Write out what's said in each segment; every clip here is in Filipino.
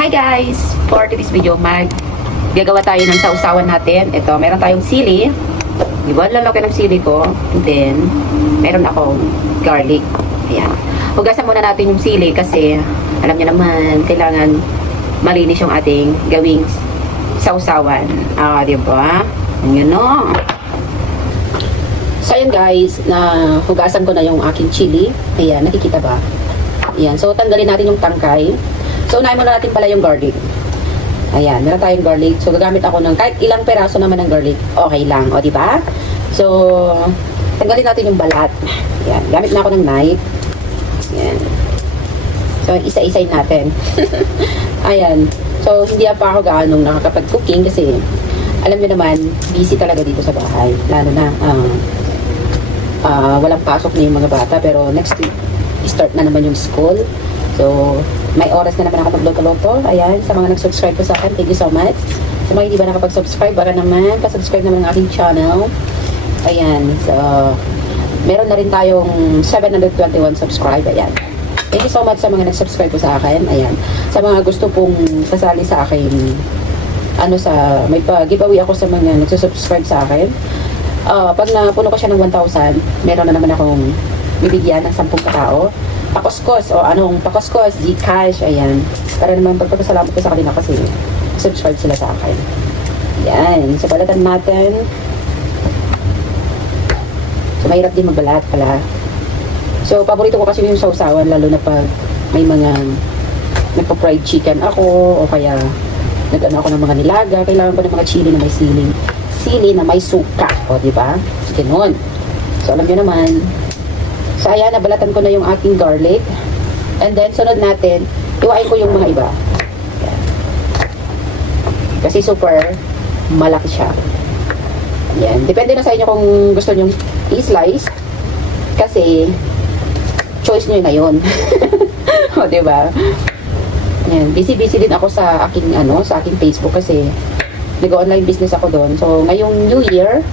Hi guys! For today's video, gagawa tayo ng sausawan natin. Ito, meron tayong sili. Diba? Lalaki ng sili ko. And then, meron akong garlic. Ayan. Hugasan muna natin yung sili kasi, alam niyo naman, kailangan malinis yung ating gawing sausawan. Diba? Yan o. So, ayan guys, na hugasan ko na yung aking chili. Ayan, nakikita ba? Ayan. So, tanggalin natin yung tangkay. So, unahin muna natin pala yung garlic. Ayan, meron tayong garlic. So, gagamit ako ng kahit ilang peraso naman ng garlic. Okay lang, o diba? So, tanggalin natin yung balat. Ayan, gamit na ako ng knife. Ayan. So, isa-isay natin. Ayan. So, hindi pa ako gaanong nakakapag-cooking kasi alam niyo naman, busy talaga dito sa bahay. Lalo na, walang pasok na yung mga bata. Pero next week, start na naman yung school. So, may oras na naman ako magluto-luto. Ayan, sa mga nag-subscribe po sa akin, thank you so much. Sa mga hindi ba nakapag-subscribe, baka naman, pa-subscribe naman ang aking channel. Ayan, so, meron na rin tayong 721 subscribe. Ayan. Thank you so much sa mga nag-subscribe po sa akin. Ayan. Sa mga gusto pong kasali sa akin, may pa-giveaway ako sa mga nag-subscribe sa akin. Pag napuno ko siya ng 1,000, meron na naman akong bibigyan ng 10 katao. Pakoskos o pakoskos, Gcash, ayan. Para naman pagpapasalamat ko sa kanila kasi subscribe sila sa akin. Ayan. So, balatan natin. So, mahirap din magbalat pala. So, paborito ko kasi yung sausawan, lalo na pag may mga nagpa-fried chicken ako o kaya nag-ano ako ng mga nilaga. Kailangan ko ng mga chili na may siling. Sili na may suka. O, diba? Ganun. So, alam nyo naman. So, ayan, nabalatan ko na yung aking garlic. And then, sunod natin, iwain ko yung mga iba. Ayan. Kasi super malaki siya. Ayan. Depende na sa inyo kung gusto nyo i-slice. Kasi, choice nyo ngayon. O, diba? Ayan. Busy-busy din ako sa aking, sa aking Facebook kasi nag-online business ako doon. So, ngayong New Year,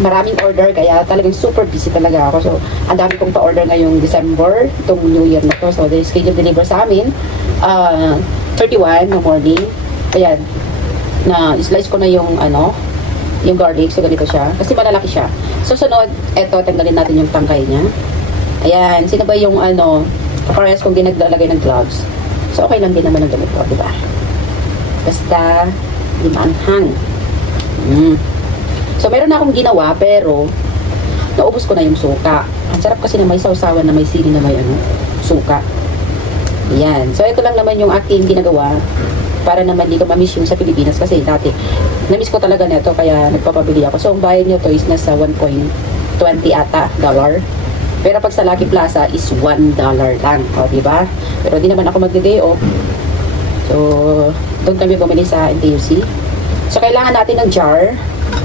maraming order, kaya talagang super busy talaga ako. So, ang dami kong pa-order ngayong December, itong New Year na to. So, the schedule deliver sa amin, 31 na morning. Ayan, na-slice ko na yung, yung garlic. So, ganito siya. Kasi malalaki siya. So, sunod, eto, tanggalin natin yung tangkay niya. Ayan, sino ba yung, parehas kong ginaglalagay ng gloves. So, okay lang din naman ang gamit ko, diba? Basta, di maanghang. So, meron na akong ginawa, pero naubos ko na yung suka. Ang sarap kasi na may sausawan na may sili na may suka. Ayan. So, ito lang naman yung aking ginagawa para naman di ko mamiss yung sa Pilipinas kasi dati, namiss ko talaga nito kaya nagpapabili ako. So, ang bayad nyo to is nasa 1.20 ata dollar. Pero pag sa Lucky Plaza is $1 lang. O, diba? Pero di naman ako magde-day off. So, doon kami bumili sa NTUC. So, kailangan natin ng jar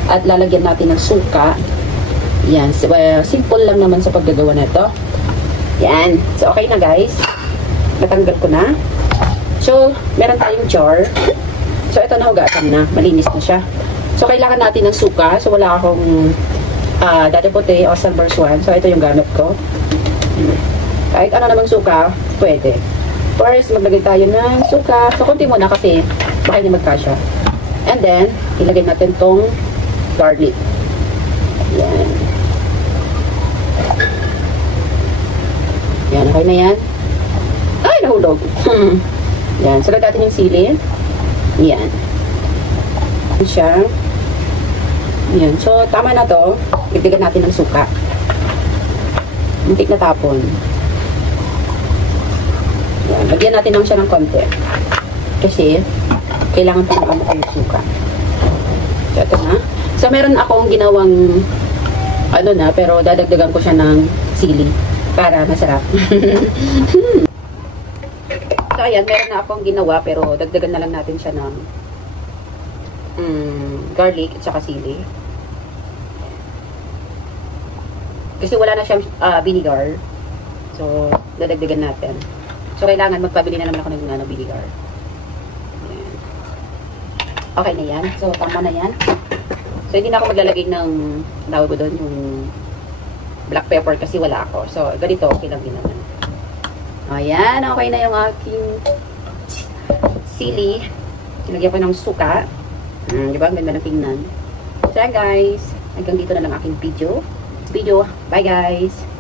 at lalagyan natin ng suka. Yan. Simple lang naman sa paggagawa nito. Yan. So, okay na guys. Natanggal ko na. So, meron tayong jar. So, ito nahugasan na. Malinis na siya. So, kailangan natin ng suka. So, wala akong Dati Puti o Silver Swan. So, ito yung gamit ko. Kahit ano namang suka, pwede. First, maglagay tayo ng suka. So, konti muna kasi baka hindi magkasya. And then, ilagay natin tong garlic. Ayan. Ayan, okay na yan. Ay, nahulog. Ayan, sunod natin yung sili. Ayan. Ayan siya. Ayan, so tama na to. Ibigyan natin ng suka. Muntik na tapon. Ayan, lagyan natin lang siya ng konti. Kasi, kailangan pa ng suka. So, ito na. So, meron akong ginawang pero dadagdagan ko siya ng sili para masarap. So, ayan, meron na akong ginawa pero dagdagan na lang natin siya ng garlic at saka sili. Kasi wala na siyang vinegar. So, dadagdagan natin. So, kailangan magpabili na naman ako ng vinegar. Ayan. Okay na yan. So, tama na yan. So, hindi na ako maglalagay ng, tawag ko doon, yung black pepper kasi wala ako. So, ganito, okay lang din naman. Ayan, okay na yung aking sili. Nilagyan ko ng suka. Di ba? Ang ganda ng tingnan. So, yan guys. Hanggang dito na lang aking video. Bye guys.